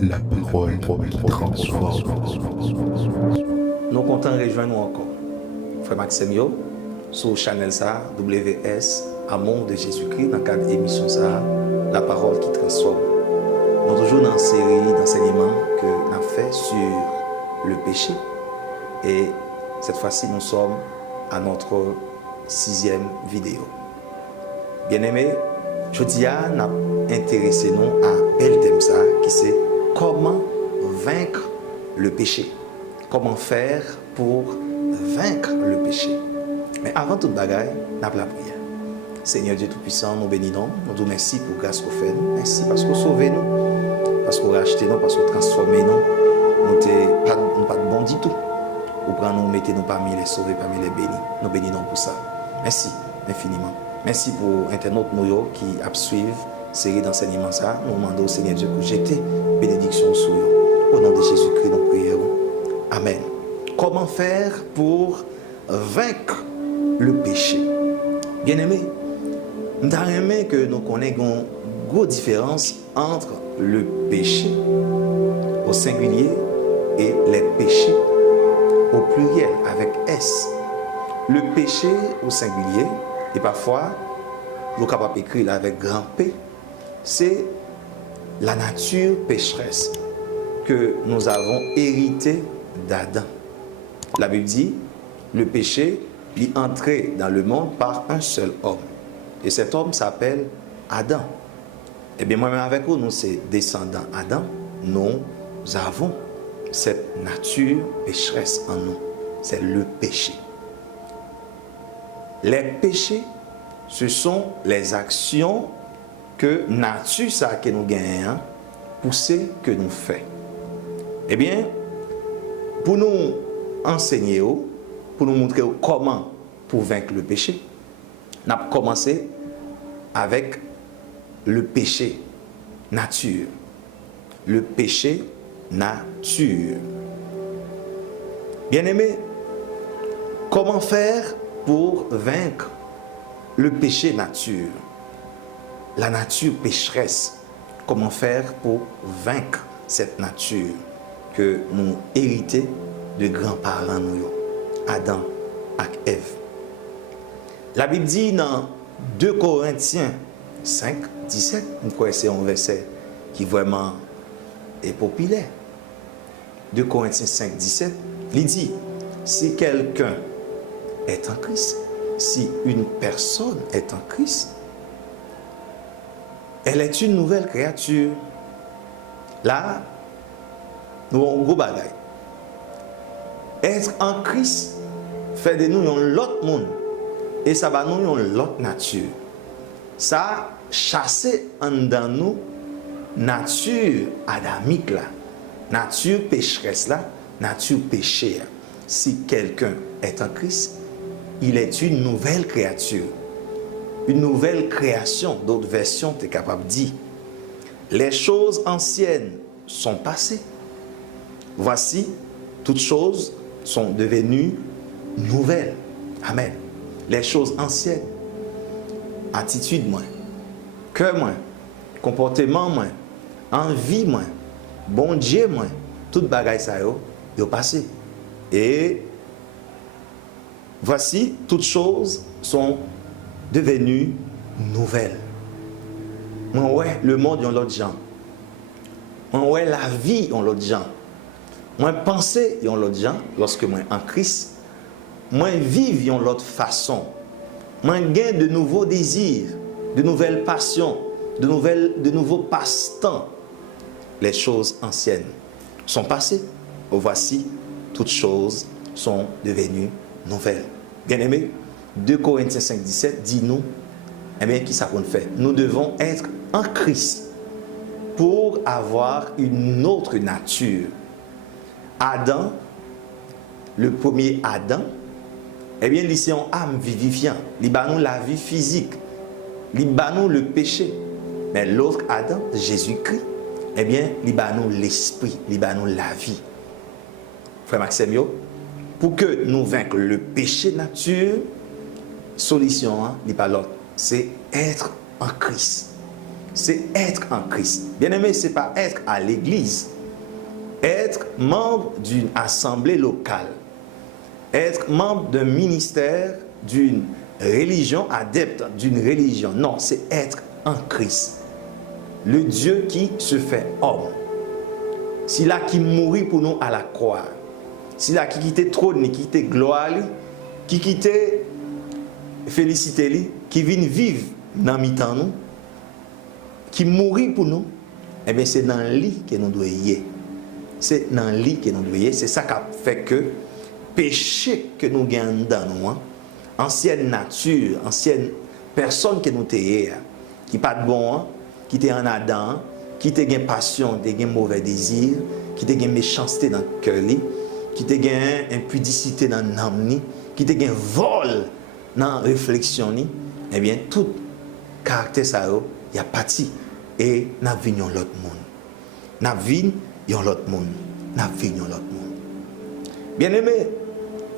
La parole qui transforme. Nous comptons rejoindre nous encore. Frère Maxime Yo, sur Channel ça, WS, Amour de Jésus-Christ, dans le cadre de l'émission ça, La parole qui transforme. Nous sommes toujours dans une série d'enseignements que nous avons fait sur le péché. Et cette fois-ci, nous sommes à notre 6e vidéo. Bien-aimés, je dis à nous intéresser nous à un bel thème ça, qui c'est comment vaincre le péché. Comment faire pour vaincre le péché. Mais avant toute bagaille, nous avons la prière. Seigneur Dieu Tout-Puissant, nous bénissons, nous disons merci pour la grâce que vous faites. Merci parce que vous sauvez nous, parce que vous rachetez nous, parce que vous transformez nous. Nous pas de bon du tout. Vous prenez nous, mettez nous parmi les sauvés, parmi les bénis. Nous bénissons pour ça. Merci infiniment. Merci pour internautes nous qui suivent série d'enseignements ça. Nous demandons au Seigneur Dieu que jeter bénédiction sur eux. Au nom de Jésus-Christ, nous prions. Amen. Comment faire pour vaincre le péché? Bien-aimés, nous avons aimé que nous connaissions une grosse différence entre le péché au singulier et les péchés au pluriel avec S. Le péché au singulier, et parfois, nous sommes capables d'écrire avec grand P, c'est la nature pécheresse que nous avons héritée d'Adam. La Bible dit, le péché est entré dans le monde par un seul homme. Et cet homme s'appelle Adam. Et bien moi-même avec vous, nous sommes descendants d'Adam, nous avons cette nature pécheresse en nous. C'est le péché. Les péchés, ce sont les actions que nature ça que nous gagnons, pousser que nous faisons. Eh bien, pour nous enseigner, pour nous montrer comment pour vaincre le péché, nous avons commencé avec le péché nature. Le péché nature. Bien-aimés, comment faire pour vaincre le péché nature? La nature pécheresse. Comment faire pour vaincre cette nature que nous héritons de grands-parents nous, Adam et Ève. La Bible dit dans 2 Corinthiens 5, 17, nous connaissons un verset qui vraiment est populaire. 2 Corinthiens 5, 17, il dit, si quelqu'un est en Christ, si une personne est en Christ, elle est une nouvelle créature. Là, nous avons un gros bagaille. Être en Christ fait de nous un autre monde. Et ça va nous une autre nature. Ça chasser en dans nous nature adamique là, nature pécheresse là, nature péché. Si quelqu'un est en Christ, il est une nouvelle créature. Une nouvelle création. D'autres versions, tu es capable de dire. Les choses anciennes sont passées. Voici, toutes choses sont devenues nouvelles. Amen. Les choses anciennes, attitude moins, cœur moins, comportement moins, envie moins, bon Dieu moins, toute bagaille ça yo passé. Et voici, toutes choses sont devenues nouvelles. Moi ouais, le monde yon l'autre gens. Moi ouais, la vie yon l'autre gens. Moi penser yon l'autre gens lorsque moi en Christ. Moi vivre yon l'autre façon. Moi gain de nouveaux désirs, de nouvelles passions, de nouveaux passe-temps. Les choses anciennes sont passées. Voici, toutes choses sont devenues nouvelles. Bien-aimés, 2 Corinthiens 5, 17 dit nous, eh bien, qui ça qu'on fait? Nous devons être en Christ pour avoir une autre nature. Adam, le premier Adam, eh bien, c'est une âme vivifiante. Il a nous la vie physique. Il a nous le péché. Mais l'autre Adam, Jésus-Christ, eh bien, il a nous l'esprit. Il a nous la vie. Frère Maxime, pour que nous vaincre le péché nature, solution, n'est pas l'autre. C'est être en Christ. c'est être en Christ. Bien-aimé, ce n'est pas être à l'église. Être membre d'une assemblée locale. Être membre d'un ministère, d'une religion, adepte d'une religion. Non, c'est être en Christ. Le Dieu qui se fait homme. C'est là qui mourit pour nous à la croix. C'est là qui quittait trône, qui quittait gloire, qui quittait félicité, qui vient vivre dans mi-temps nous, qui mourit pour nous. Eh bien, c'est dans lui que nous devons y aller. C'est dans lui que nous devons y aller. C'est ça qui a fait que péché que nous gagnons dans nous, ancienne nature, ancienne personne que nous sommes, qui pas de bon, qui était en Adam, qui était gain passion, qui était mauvais désir, qui était gain méchanceté dans le cœur, qui était gain impudicité dans l'âme, qui était gain vol dans la réflexion, eh bien, tout caractère ça, il y a parti et nous vivons l'autre monde. Nous vivons l'autre monde. Nous vivons l'autre monde. Bien-aimé,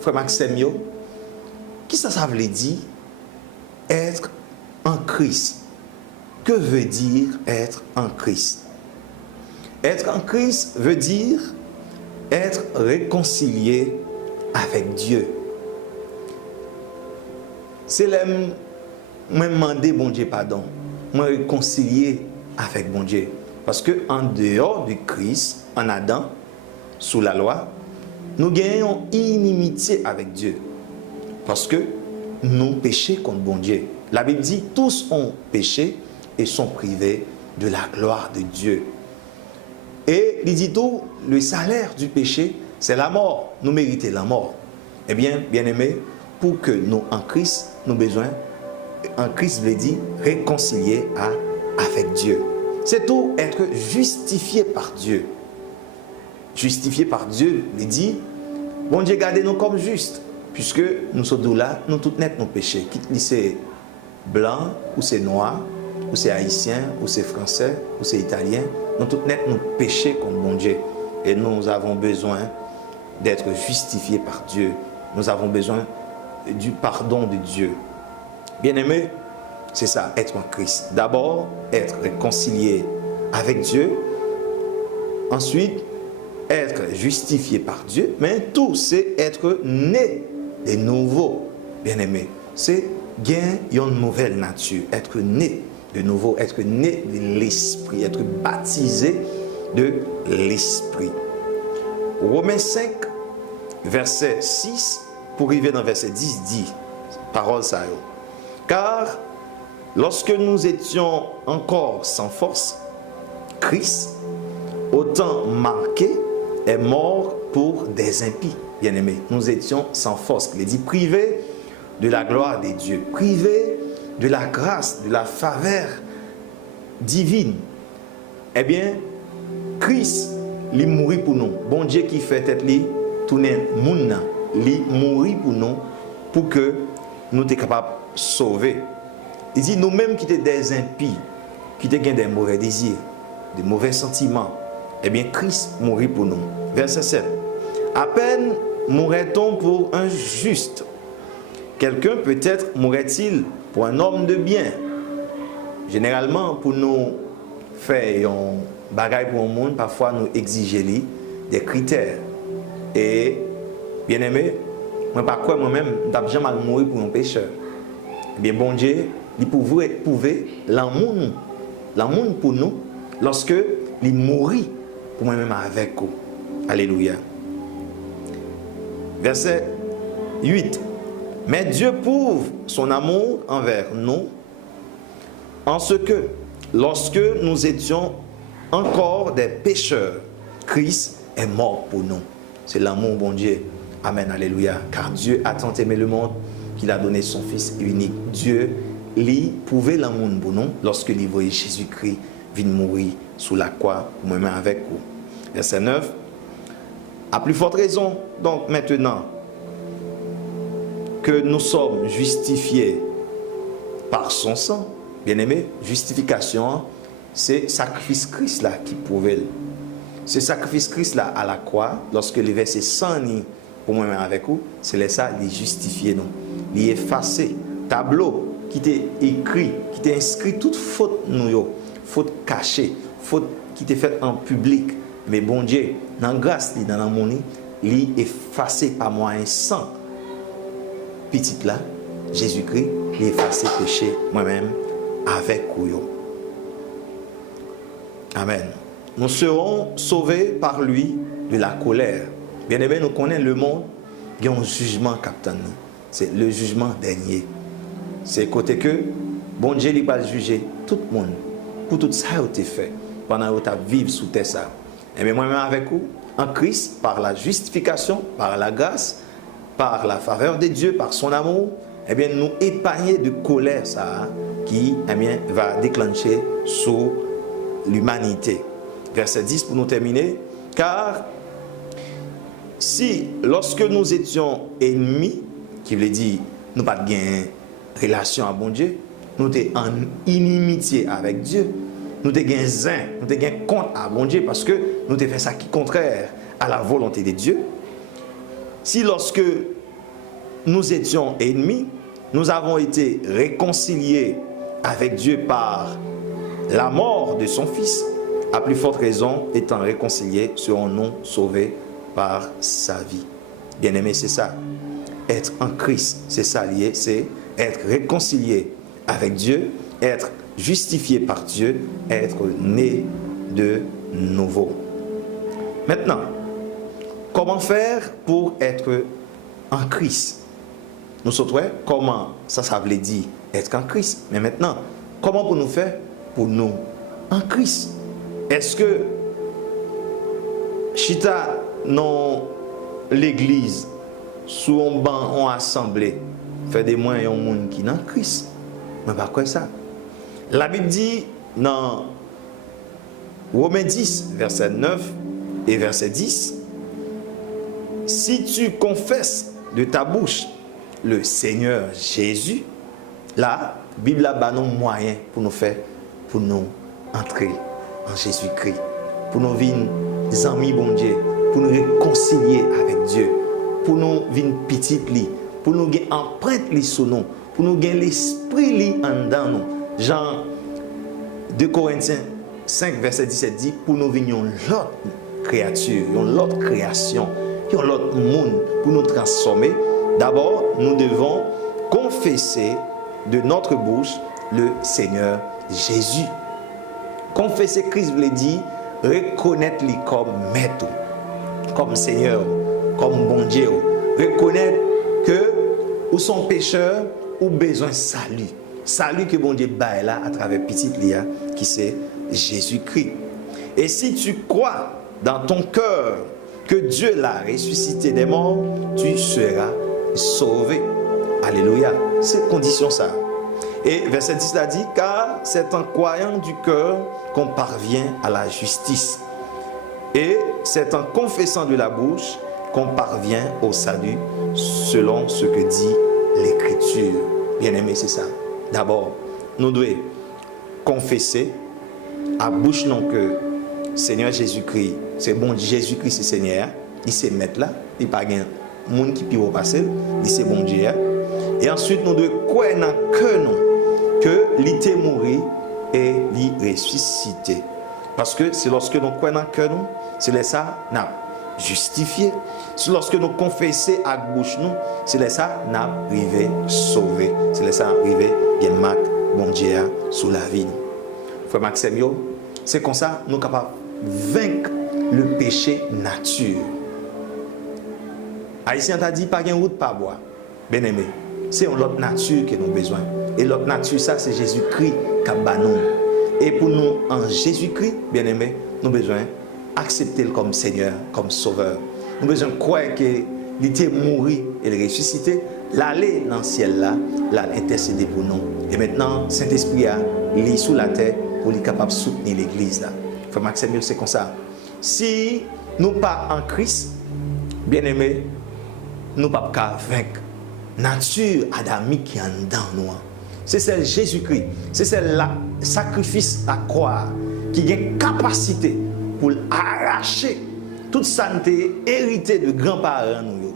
frère Maxime, qui ça veut dire être en Christ? Que veut dire être en Christ? Être en Christ veut dire être réconcilié avec Dieu. C'est là moi demander bon Dieu pardon, moi réconcilier avec bon Dieu. Parce que en dehors du Christ, en Adam, sous la loi, nous gagnons inimitié avec Dieu. Parce que nous péchons contre bon Dieu. La Bible dit tous ont péché et sont privés de la gloire de Dieu. Et il dit tout, le salaire du péché, c'est la mort. Nous méritons la mort. Eh bien, bien-aimés, pour que nous, en Christ, nous avons besoin, en Christ veut dire réconcilier avec Dieu. C'est tout être justifié par Dieu. Justifié par Dieu, il dit, bon Dieu, gardez-nous comme justes, puisque nous sommes là, nous tous net nos péchés. Quitte c'est blanc, ou c'est noir, ou c'est haïtien, ou c'est français, ou c'est italien, nous tous net nous péchés comme bon Dieu. Et nous avons besoin d'être justifiés par Dieu. Nous avons besoin du pardon de Dieu. Bien-aimé, c'est ça, être en Christ. D'abord, être réconcilié avec Dieu. Ensuite, être justifié par Dieu. Mais tout, c'est être né de nouveau. Bien-aimé, c'est gagner une nouvelle nature. Être né de nouveau, être né de l'esprit, être baptisé de l'esprit. Romains 5, verset 6, pour arriver dans verset 10, dit, parole ça. Car lorsque nous étions encore sans force, Christ, autant marqué, est mort pour des impies. Bien-aimés, nous étions sans force. Il dit privés de la gloire des dieux, privés de la grâce, de la faveur divine. Eh bien, Christ, il mourit pour nous. Bon Dieu qui fait tête li, tourner moun, il mourit pour nous, pour que nous soyons capables de sauver. Il dit nous-mêmes qui sommes des impies, qui sommes des mauvais désirs, des mauvais sentiments, eh bien Christ mourit pour nous. Verset 7. À peine mourrait-on pour un juste. Quelqu'un peut-être mourrait-il pour un homme de bien. Généralement, pour nous faire un bagage pour le monde, parfois nous exiger des critères. Et, bien aimé, moi pas quoi moi-même, je n'ai jamais mourir pour un pécheur. Eh bien, bon Dieu, il pouvait prouver l'amour pour nous, lorsque il mourit pour moi-même avec vous. Alléluia. Verset 8. Mais Dieu prouve son amour envers nous en ce que, lorsque nous étions encore des pécheurs, Christ est mort pour nous. C'est l'amour, bon Dieu. Amen, alléluia. Car Dieu a tant aimé le monde qu'il a donné son Fils unique. Dieu lui prouvait l'amour pour nous lorsque il voyait Jésus-Christ venir mourir sous la croix pour moi-même avec vous. Verset 9. À plus forte raison, donc maintenant, que nous sommes justifiés par son sang, bien-aimé, justification, c'est sacrifice Christ là qui prouvait. Ce sacrifice Christ là à la croix, lorsque le verset 100 pour moi-même avec vous, c'est ça, il justifié nous. Il effacé tableau qui était écrit, qui était inscrit toute faute nous, faute cachée, faute qui était faite en public. Mais bon Dieu, dans la grâce, dans l'amour, il effacé par moyen sang. Petite là, Jésus-Christ, il effacé péché moi-même avec vous. Amen. Nous serons sauvés par lui de la colère. Bien aimé, nous connaissons le monde, il y a un jugement capitaine. C'est le jugement dernier. C'est côté que bon Dieu il va juger tout le monde pour tout ça qui a été fait pendant que tu vivre sous terre ça. Et bien moi-même avec vous, en Christ, par la justification, par la grâce, par la faveur de Dieu, par son amour, eh bien nous épargner de colère ça qui eh bien, va déclencher sur l'humanité. Verset 10 pour nous terminer. Car si lorsque nous étions ennemis, qui veut dire nous pas de relation à bon Dieu, nous étions en inimitié avec Dieu, nous étions contre à bon Dieu parce que nous avons fait ça qui est contraire à la volonté de Dieu. Si lorsque nous étions ennemis, nous avons été réconciliés avec Dieu par la mort de son Fils, à plus forte raison, étant réconciliés, serons-nous sauvés par sa vie. Bien-aimé, c'est ça. Être en Christ, c'est ça lié, c'est être réconcilié avec Dieu, être justifié par Dieu, être né de nouveau. Maintenant, comment faire pour être en Christ? Nous sautons comment ça veut dire être en Christ. Mais maintenant, comment pour nous faire pour nous en Christ? Est-ce que chita dans l'église, sous un banc, en assemblée, fait des moyens un monde qui est en Christ? Mais pas quoi ça? La Bible dit dans Romains 10, verset 9 et verset 10, si tu confesses de ta bouche le Seigneur Jésus, la Bible a donné un moyen pour nous faire, pour nous entrer en Jésus-Christ, pour nous venir des amis bon Dieu, pour nous réconcilier avec Dieu, pour nous venir petit li, pour nous gagner empreinte li sous nous, pour nous gagner l'esprit li en dedans nous. Jean 2 Corinthiens 5 verset 17 dit pour nous venir l'autre créature, l'autre création, l'autre monde pour nous transformer. D'abord, nous devons confesser de notre bouche le Seigneur Jésus. Confesser Christ veut dire reconnaître lui comme maître, comme Seigneur, comme bon Dieu. Reconnaître que ou son pécheur ou besoin de salut. Salut que bon Dieu baille là à travers petit Lia qui c'est Jésus-Christ. Et si tu crois dans ton cœur que Dieu l'a ressuscité des morts, tu seras sauvé. Alléluia. C'est condition ça. Et verset 10 l'a dit, car c'est en croyant du cœur qu'on parvient à la justice. Et c'est en confessant de la bouche qu'on parvient au salut selon ce que dit l'Écriture. Bien aimé, c'est ça. D'abord, nous devons confesser à bouche non que Seigneur Jésus-Christ, c'est bon, Jésus-Christ c'est Seigneur, il sait mettre là, il n'y a pas de monde qui peut passer, il c'est bon Dieu. Et ensuite, nous devons croire dans le cœur que il est mort et il est ressuscité. Parce que c'est lorsque nous croyons dans le cœur, c'est là ça nous justifié. C'est lorsque nous confessons à bouche nous, c'est là ça nous arrivé sauvé. C'est là ça nous arrivé bien marque bon Dieu sous la vie. Frère Maxime, c'est comme ça nous sommes capables de vaincre le péché nature. Haïtien t'a dit pas de route pas bois. Bien aimé, c'est une autre nature que nous avons besoin. Et l'autre nature, ça, c'est Jésus-Christ qui a nous. Et pour nous, en Jésus-Christ, bien aimé, nous avons besoin d'accepter comme Seigneur, comme Sauveur. Nous avons besoin de croire qu'il était mort et il ressuscité, l'aller dans le ciel là, l'intercéder pour nous. Et maintenant, Saint-Esprit a lit sous la terre pour être capable de soutenir l'Église là. Frère Maxime, c'est comme ça. Si nous pas en Christ, bien aimé, nous ne pouvons pas vaincre nature adamique qui est en dedans nous. C'est celle Jésus-Christ, c'est celle la sacrifice à croire qui a une capacité pour arracher toute santé héritée de grands-parents nous.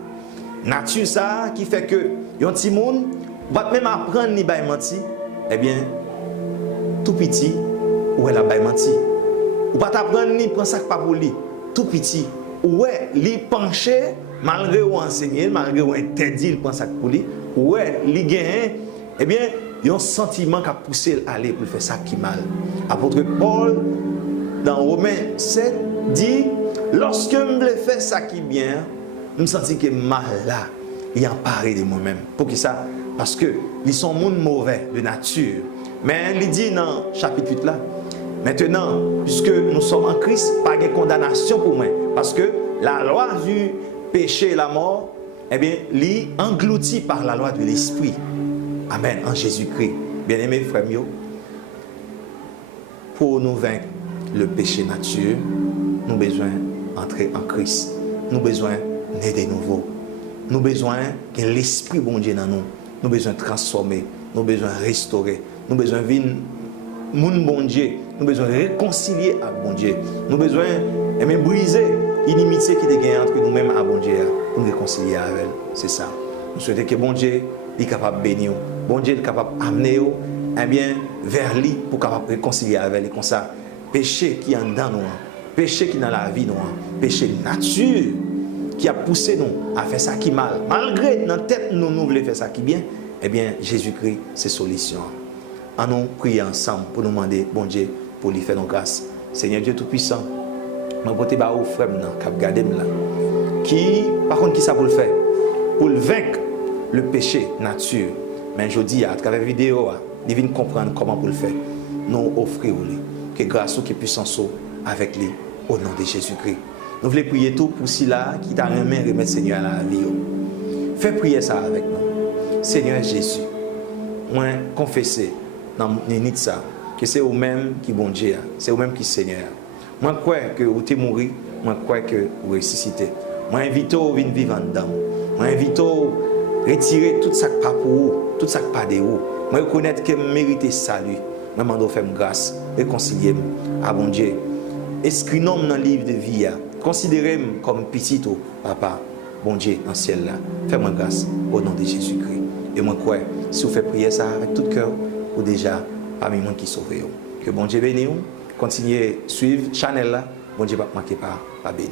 Nature ça qui fait que yon petit monde va même apprendre ni bay menti, eh bien tout petit ouais la bay menti. Ou pas t'apprendre ni prendre ça pas pour lui, tout petit. Ouais, li penché malgré ou enseigné, malgré ou interdit, il prend ça pour lui. Ouais, li gagne, eh bien, il y a un sentiment qui a poussé à aller pour faire ça qui mal. Apôtre Paul, dans Romains 7, dit, lorsque je fais ça qui bien, je me sens que mal là, il emparé de moi-même. Pour qui ça? Parce que ils sont monde mauvais de nature. Mais il dit dans le chapitre 8 là, maintenant, puisque nous sommes en Christ, pas de condamnation pour moi. Parce que la loi du péché et la mort, eh bien, est engloutie par la loi de l'esprit. Amen, en Jésus-Christ. Bien-aimés frères, pour nous vaincre le péché nature, nous avons besoin d'entrer en Christ. Nous avons besoin d'aider de nouveau. Nous avons besoin que l'esprit bon Dieu dans nous. Nous avons besoin de transformer. Nous avons besoin de restaurer. Nous avons besoin de vivre mon bon Dieu. Nous avons besoin de réconcilier avec bon Dieu. Nous avons besoin de briser l'inimitié qui est entre nous-mêmes et bon Dieu pour nous réconcilier avec elle. C'est ça. Nous souhaitons que bon Dieu est capable de bénir. Bon Dieu est capable d'amener vers lui pour capable réconcilier avec elle. Et comme ça, péché qui est dans nous, péché qui est dans la vie, péché nature qui a poussé nous à faire ça qui mal. Malgré dans la tête nous voulons faire ça qui bien, eh bien Jésus-Christ, c'est solution. En nous prier ensemble pour nous demander, bon Dieu, pour lui faire nos grâces. Seigneur Dieu Tout-Puissant, je vais porter aux frères qui ont gardé là. Qui, par contre, qui ça pour le faire? Pour le vaincre le péché nature. Mais je dis à travers la vidéo, ils viennent comprendre comment pour le faire. Nous offrir que grâce ou que puissance avec lui, au nom de Jésus-Christ. Nous voulons prier tout pour cela qui t'a remis remettre Seigneur à la vie. Fais prier ça avec nous. Seigneur Jésus, moi confesser dans mon ça que c'est vous-même qui bon Dieu, c'est vous-même qui Seigneur. Moi crois que vous êtes mort, moi crois que vous ressuscité. Moi invite vous à vivre en dedans. Moi invite vous à retirer tout ça qui pas pour vous, tout ça qui pas de vous. Moi reconnaître que je mérite salut. Moi demande faire grâce, réconcilier à bon Dieu. Inscris-nous dans le livre de vie. Considérez-moi comme petit papa, bon Dieu, dans le ciel là. Fais-moi grâce au nom de Jésus-Christ. Et moi crois, si vous faites prier ça avec tout cœur, ou déjà parmi les gens qui sauvent. Que bon Dieu bénisse, continuez à suivre la chaîne là, bon Dieu va manquer pas bénir.